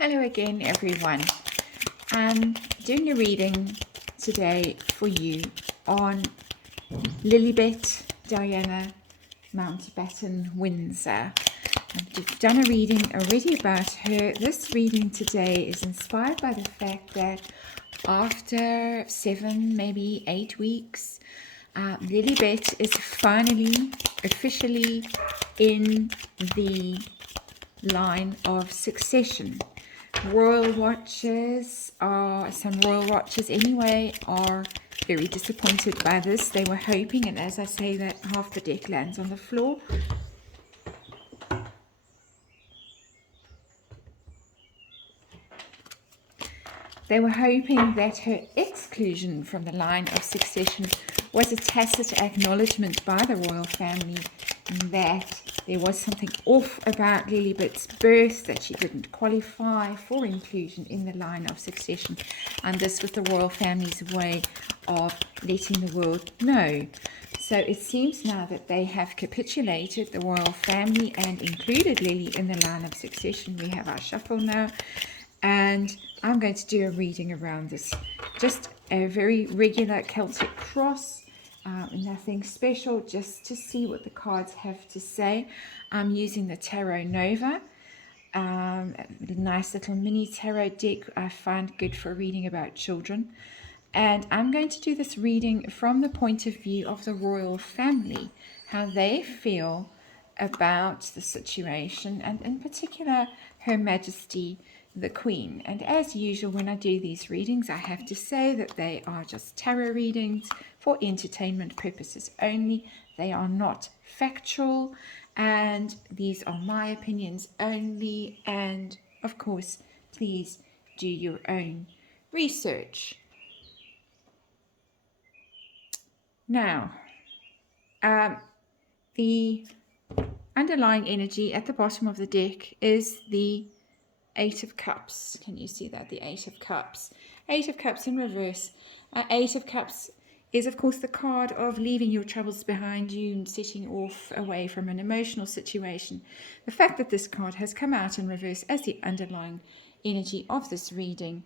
Hello again, everyone. I'm doing a reading today for you on Lilibet Diana Mountbatten Windsor. I've done a reading already about her. This reading today is inspired by the fact that after 7, maybe 8 weeks, Lilibet is finally officially in the line of succession. Some royal watchers anyway are very disappointed by this. They were hoping, and as I say that, half the deck lands on the floor. They were hoping that her exclusion from the line of succession was a tacit acknowledgement by the royal family that there was something off about Lilibet's birth, that she didn't qualify for inclusion in the line of succession, and this was the royal family's way of letting the world know. So it seems now that they have capitulated, the royal family, and included Lily in the line of succession. We have our shuffle now, and I'm going to do a reading around this. Just a very regular Celtic cross, nothing special, just to see what the cards have to say. I'm using the Tarot Nova, a nice little mini tarot deck I find good for reading about children. And I'm going to do this reading from the point of view of the royal family, how they feel about the situation, and in particular Her Majesty the Queen. And as usual, when I do these readings, I have to say that they are just tarot readings for entertainment purposes only. They are not factual, and these are my opinions only. And of course, please do your own research. Now, the underlying energy at the bottom of the deck is the Eight of Cups. Can you see that? The Eight of Cups. Eight of Cups in reverse. Eight of Cups is, of course, the card of leaving your troubles behind you and setting off away from an emotional situation. The fact that this card has come out in reverse as the underlying energy of this reading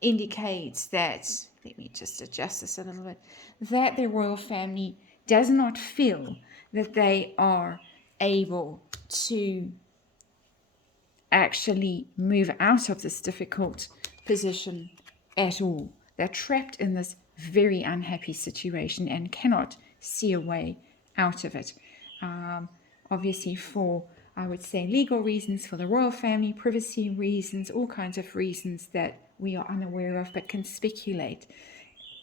indicates that, let me just adjust this a little bit, that the royal family does not feel that they are able to actually move out of this difficult position at all. They're trapped in this very unhappy situation and cannot see a way out of it. Obviously for, I would say, legal reasons, for the royal family, privacy reasons, all kinds of reasons that we are unaware of but can speculate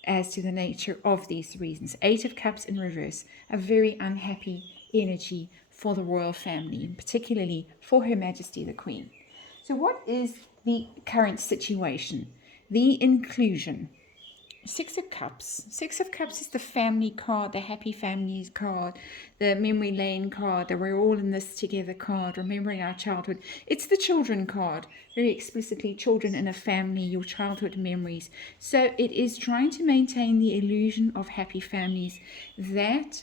as to the nature of these reasons. Eight of Cups in reverse, a very unhappy energy for the royal family, and particularly for Her Majesty the Queen. So what is the current situation? The inclusion. Six of Cups. Six of Cups is the family card, the happy families card, the memory lane card, the we're all in this together card, remembering our childhood. It's the children card, very explicitly children in a family, your childhood memories. So it is trying to maintain the illusion of happy families, that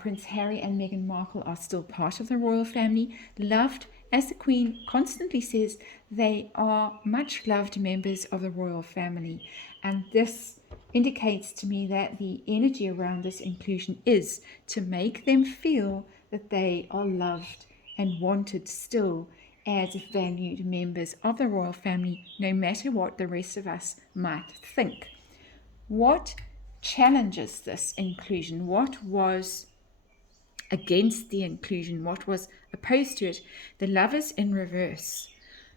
Prince Harry and Meghan Markle are still part of the royal family, loved, as the Queen constantly says, they are much loved members of the royal family. And this indicates to me that the energy around this inclusion is to make them feel that they are loved and wanted still as valued members of the royal family, no matter what the rest of us might think. What challenges this inclusion? What was against the inclusion? What was opposed to it? The Lovers in reverse.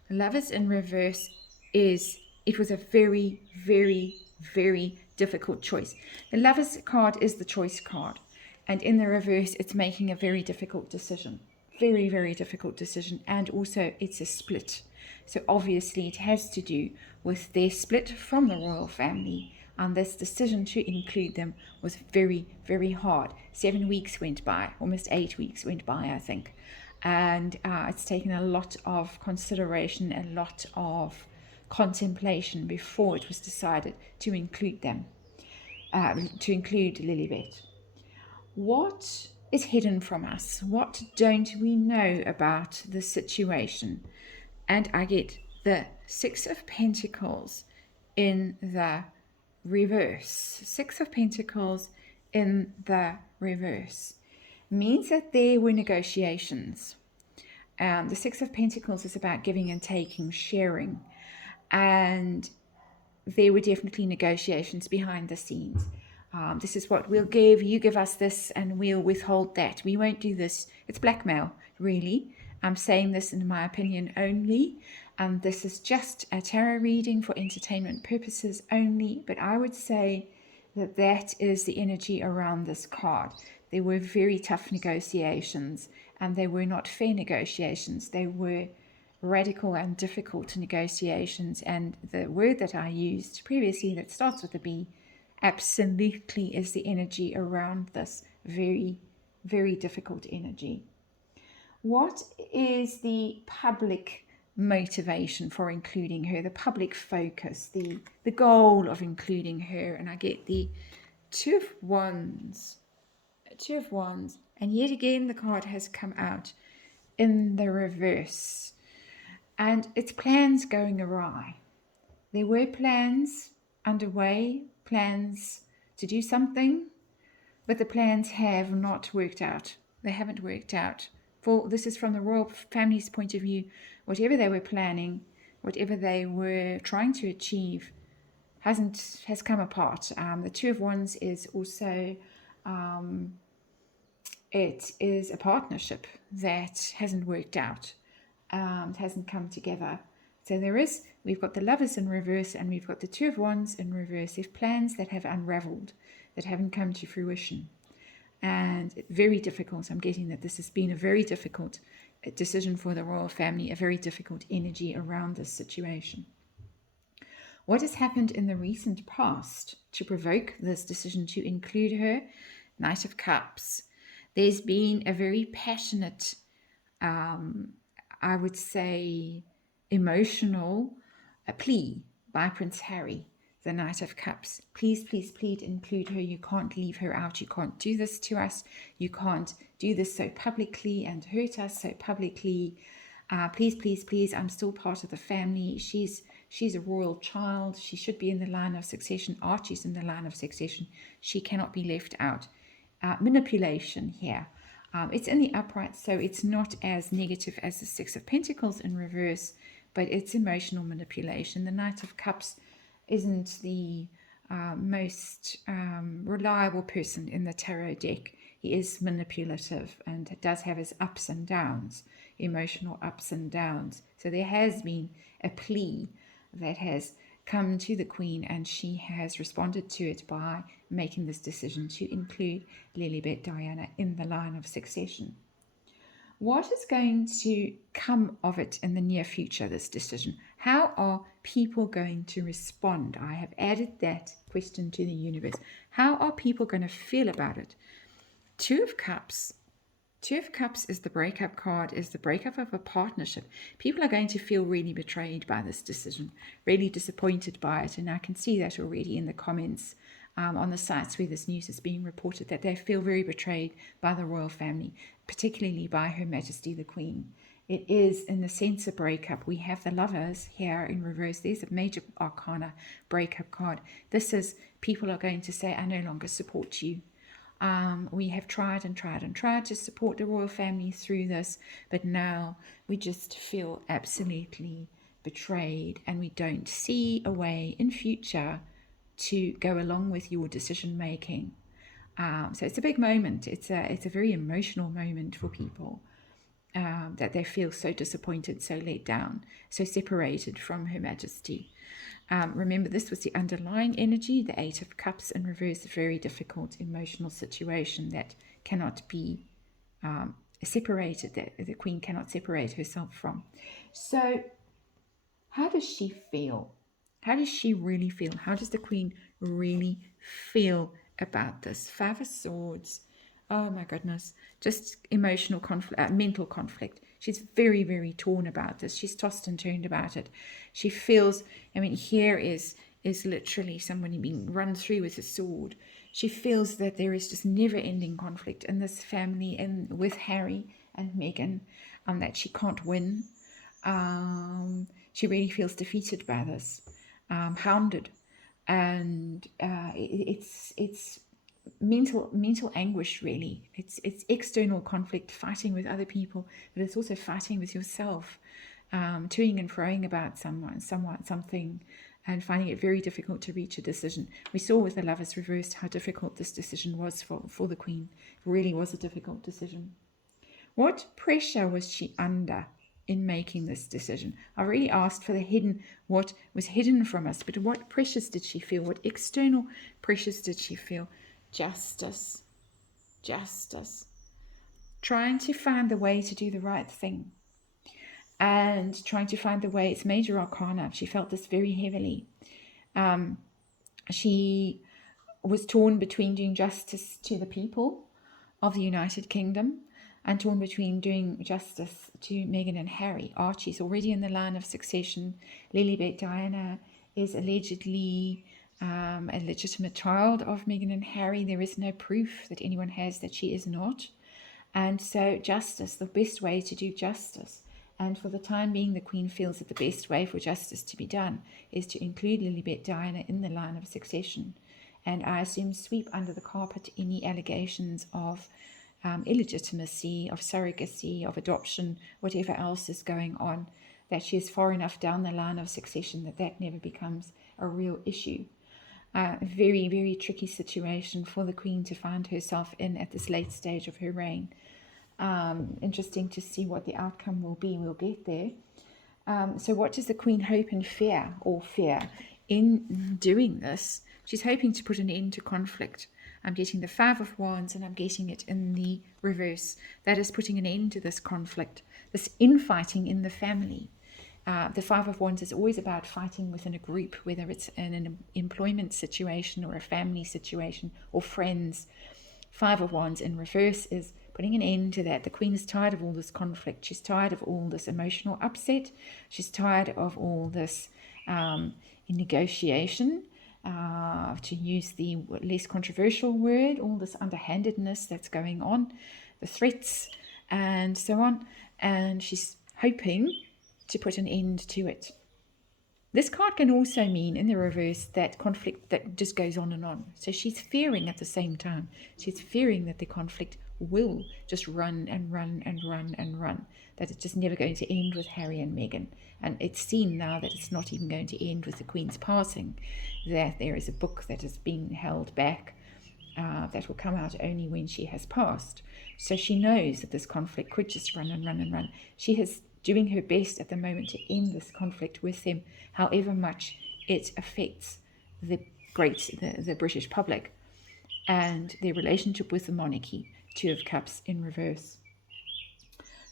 The Lovers in reverse it was a very, very, very difficult choice. The Lovers card is the choice card, and in the reverse it's making a very difficult decision. Very, very difficult decision, and also it's a split. So obviously it has to do with their split from the royal family, and this decision to include them was very, very hard. 7 weeks went by, almost 8 weeks went by, I think. And it's taken a lot of consideration, a lot of contemplation before it was decided to include them, to include Lilibet. What is hidden from us? What don't we know about the situation? And I get the Six of Pentacles in the reverse. Six of Pentacles in the reverse means that there were negotiations. The Six of Pentacles is about giving and taking, sharing, and there were definitely negotiations behind the scenes. This is what we'll give, you give us this, and we'll withhold that. We won't do this. It's blackmail, really. I'm saying this in my opinion only. This is just a tarot reading for entertainment purposes only, but I would say that that is the energy around this card. There were very tough negotiations, and they were not fair negotiations. They were radical and difficult negotiations, and the word that I used previously that starts with a B absolutely is the energy around this very, very difficult energy. What is the public motivation for including her, the public focus, the goal of including her? And I get the Two of Wands, and yet again the card has come out in the reverse. And it's plans going awry. There were plans underway, plans to do something, but the plans have not worked out. They haven't worked out. For this is from the royal family's point of view. Whatever they were planning, whatever they were trying to achieve, has come apart. The Two of Wands is also it is a partnership that hasn't worked out. It hasn't come together. So we've got the Lovers in reverse, and we've got the Two of Wands in reverse. There's plans that have unraveled, that haven't come to fruition. And very difficult. I'm getting that this has been a very difficult decision for the royal family, a very difficult energy around this situation. What has happened in the recent past to provoke this decision to include her? Knight of Cups. There's been a very passionate, I would say, emotional plea by Prince Harry, the Knight of Cups. Please, please, please include her. You can't leave her out. You can't do this to us. You can't do this so publicly and hurt us so publicly. Please, please, please. I'm still part of the family. She's a royal child. She should be in the line of succession. Archie's in the line of succession. She cannot be left out. Manipulation here. It's in the upright, so it's not as negative as the Six of Pentacles in reverse, but it's emotional manipulation. The Knight of Cups isn't the most reliable person in the tarot deck. He is manipulative and does have his ups and downs, emotional ups and downs. So there has been a plea that has come to the Queen, and she has responded to it by making this decision to include Lilibet Diana in the line of succession. What is going to come of it in the near future, this decision? How are people going to respond? I have added that question to the universe. How are people going to feel about it? Two of Cups. Two of Cups is the breakup card, is the breakup of a partnership. People are going to feel really betrayed by this decision, really disappointed by it. And I can see that already in the comments on the sites where this news is being reported, that they feel very betrayed by the royal family, particularly by Her Majesty the Queen. It is, in the sense, a breakup. We have the Lovers here in reverse. There's a major arcana breakup card. This is people are going to say, I no longer support you. We have tried and tried and tried to support the royal family through this, but now we just feel absolutely betrayed, and we don't see a way in future to go along with your decision making. So it's a big moment. It's a very emotional moment for people, that they feel so disappointed, so let down, so separated from Her Majesty. Remember, this was the underlying energy, the Eight of Cups in reverse, a very difficult emotional situation that cannot be separated, that the Queen cannot separate herself from. So how does she feel? How does she really feel? How does the Queen really feel about this? Five of Swords. Oh my goodness. Just emotional conflict, mental conflict. She's very, very torn about this. She's tossed and turned about it. She feels, I mean, here is literally somebody being run through with a sword. She feels that there is just never-ending conflict in this family, and with Harry and Meghan, that she can't win. She really feels defeated by this, hounded, and it's mental anguish, really. It's external conflict, fighting with other people, but it's also fighting with yourself, toing and froing about something, and finding it very difficult to reach a decision. We saw with the Lovers reversed how difficult this decision was for the Queen. It really was a difficult decision. What pressure was she under in making this decision? I really asked for what was hidden from us, but what pressures did she feel? What external pressures did she feel? Justice. Trying to find the way to do the right thing, and trying to find the way. It's major arcana. She felt this very heavily. She was torn between doing justice to the people of the United Kingdom and torn between doing justice to Meghan and Harry. Archie's already in the line of succession. Lilibet Diana is allegedly a legitimate child of Meghan and Harry. There is no proof that anyone has that she is not. And so justice, the best way to do justice, and for the time being, the Queen feels that the best way for justice to be done is to include Lilibet Diana in the line of succession. And I assume sweep under the carpet any allegations of illegitimacy, of surrogacy, of adoption, whatever else is going on, that she is far enough down the line of succession that never becomes a real issue. A very, very tricky situation for the Queen to find herself in at this late stage of her reign. Interesting to see what the outcome will be. We'll get there. So what does the Queen hope and fear, in doing this? She's hoping to put an end to conflict. I'm getting the Five of Wands, and I'm getting it in the reverse. That is putting an end to this conflict, this infighting in the family. The Five of Wands is always about fighting within a group, whether it's in an employment situation or a family situation or friends. Five of Wands in reverse is putting an end to that. The Queen is tired of all this conflict. She's tired of all this emotional upset. She's tired of all this negotiation, to use the less controversial word, all this underhandedness that's going on, the threats and so on. And she's hoping to put an end to it. This card can also mean, in the reverse, that conflict that just goes on and on. So she's fearing at the same time. She's fearing that the conflict will just run and run and run and run, that it's just never going to end with Harry and Meghan. And it's seen now that it's not even going to end with the Queen's passing, that there is a book that is being held back that will come out only when she has passed. So she knows that this conflict could just run and run and run. She is doing her best at the moment to end this conflict with them, however much it affects the British public and their relationship with the monarchy. Two of Cups in reverse.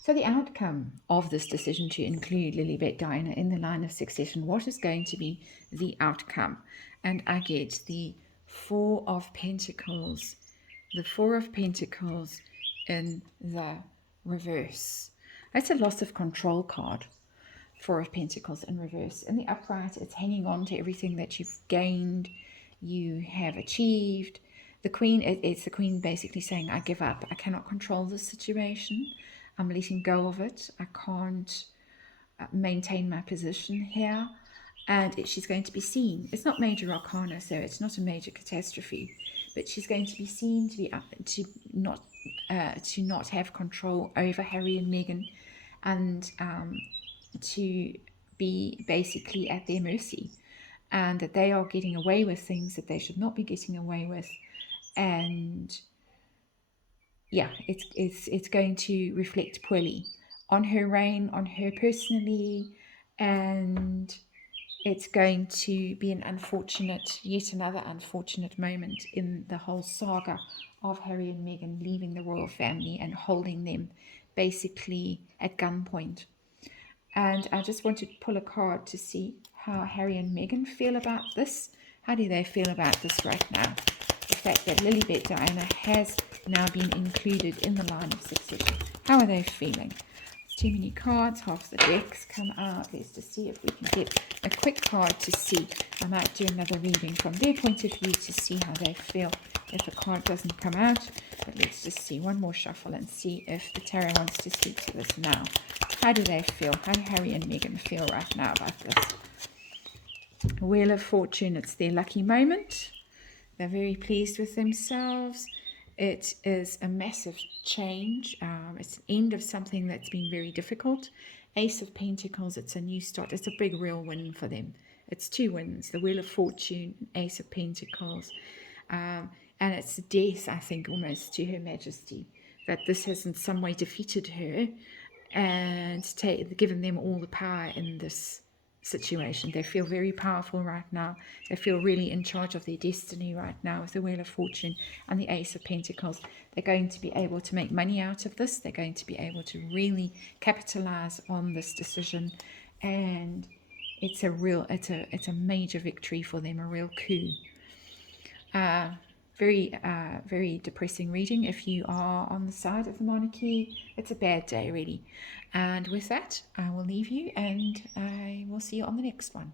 So the outcome of this decision to include Lilibet Diana in the line of succession, what is going to be the outcome? And I get the Four of Pentacles. The Four of Pentacles in the reverse. That's a loss of control card. Four of Pentacles in reverse. In the upright, it's hanging on to everything that you've gained, you have achieved. The Queen, it's the Queen basically saying, I give up. I cannot control this situation. I'm letting go of it. I can't maintain my position here. And she's going to be seen. It's not major arcana, so it's not a major catastrophe. But she's going to be seen to not have control over Harry and Meghan, and to be basically at their mercy, and that they are getting away with things that they should not be getting away with. And yeah, it's going to reflect poorly on her reign, on her personally, and it's going to be yet another unfortunate moment in the whole saga of Harry and Meghan leaving the royal family and holding them basically at gunpoint. And I just want to pull a card to see how Harry and Meghan feel about this. How do they feel about this right now? The fact that Lilibet Diana has now been included in the line of succession. How are they feeling? Too many cards, half the decks come out. Let's just see if we can get a quick card to see. I might do another reading from their point of view to see how they feel if a card doesn't come out. But let's just see one more shuffle and see if the tarot wants to speak to this now. How do they feel? How do Harry and Meghan feel right now about this? Wheel of Fortune, it's their lucky moment. They're very pleased with themselves. It is a massive change. It's the end of something that's been very difficult. Ace of Pentacles, it's a new start. It's a big, real win for them. It's 2 wins, the Wheel of Fortune, Ace of Pentacles. And it's death, I think, almost to Her Majesty, that this has in some way defeated her and given them all the power in this situation. They feel very powerful right now. They feel really in charge of their destiny right now with the Wheel of Fortune and the Ace of Pentacles. They're going to be able to make money out of this. They're going to be able to really capitalize on this decision, and it's a major victory for them, a real coup. Very depressing reading. If you are on the side of the monarchy, it's a bad day, really. And with that, I will leave you, and I will see you on the next one.